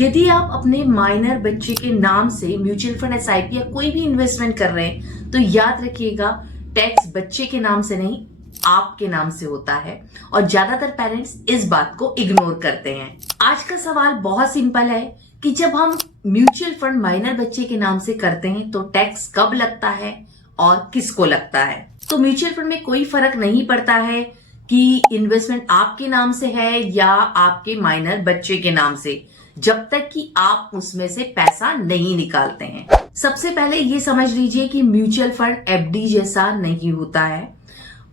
यदि आप अपने माइनर बच्चे के नाम से म्यूचुअल फंड, एसआईपी या कोई भी इन्वेस्टमेंट कर रहे हैं तो याद रखिएगा टैक्स बच्चे के नाम से नहीं आपके नाम से होता है और ज्यादातर पेरेंट्स इस बात को इग्नोर करते हैं। आज का सवाल बहुत सिंपल है कि जब हम म्यूचुअल फंड माइनर बच्चे के नाम से करते हैं तो टैक्स कब लगता है और किसको लगता है। तो म्यूचुअल फंड में कोई फर्क नहीं पड़ता है कि इन्वेस्टमेंट आपके नाम से है या आपके माइनर बच्चे के नाम से, जब तक कि आप उसमें से पैसा नहीं निकालते हैं। सबसे पहले ये समझ लीजिए कि म्यूचुअल फंड एफडी जैसा नहीं होता है।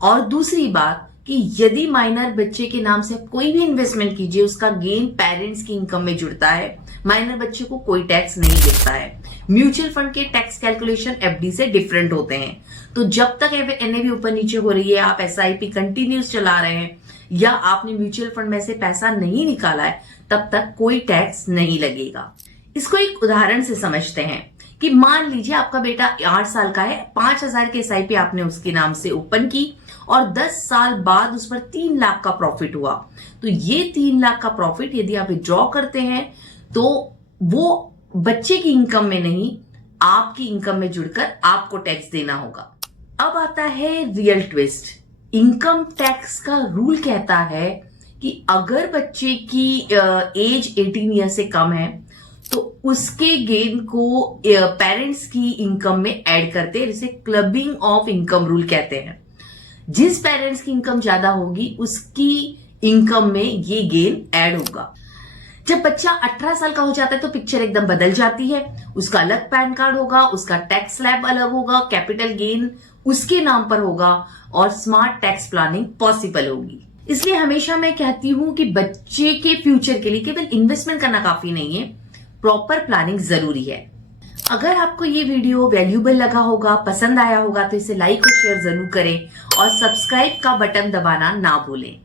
और दूसरी बात कि यदि माइनर बच्चे के नाम से कोई भी इन्वेस्टमेंट कीजिए उसका गेन पेरेंट्स की इनकम में जुड़ता है, माइनर बच्चे को कोई टैक्स नहीं दिखता है। म्यूचुअल फंड के टैक्स कैलकुलेशन एफडी से डिफरेंट होते हैं। तो जब तक एनएवी ऊपर नीचे हो रही है, आप एसआईपी कंटिन्यूस चला रहे हैं या आपने म्यूचुअल फंड में से पैसा नहीं निकाला है, तब तक कोई टैक्स नहीं लगेगा। इसको एक उदाहरण से समझते हैं कि मान लीजिए आपका बेटा 8 साल का है, 5,000 की एसआईपी आपने उसके नाम से ओपन की और 10 साल बाद उस पर 3 लाख का प्रॉफिट हुआ। तो ये 3 लाख का प्रॉफिट यदि आप विड्रॉ करते हैं तो वो बच्चे की इनकम में नहीं आपकी इनकम में जुड़कर आपको टैक्स देना होगा। अब आता है रियल ट्विस्ट। इनकम टैक्स का रूल कहता है कि अगर बच्चे की एज 18 ईयर से कम है तो उसके गेन को पेरेंट्स की इनकम में ऐड करते हैं, जिसे क्लबिंग ऑफ इनकम रूल कहते हैं। जिस पेरेंट्स की इनकम ज्यादा होगी उसकी इनकम में ये गेन ऐड होगा। जब बच्चा 18 साल का हो जाता है तो पिक्चर एकदम बदल जाती है। उसका अलग पैन कार्ड होगा, उसका टैक्स स्लैब अलग होगा, कैपिटल गेन उसके नाम पर होगा और स्मार्ट टैक्स प्लानिंग पॉसिबल होगी। इसलिए हमेशा मैं कहती हूं कि बच्चे के फ्यूचर के लिए केवल इन्वेस्टमेंट करना काफी नहीं है, प्रॉपर प्लानिंग जरूरी है। अगर आपको ये वीडियो वैल्यूएबल लगा होगा, पसंद आया होगा तो इसे लाइक और शेयर जरूर करें और सब्सक्राइब का बटन दबाना ना भूलें।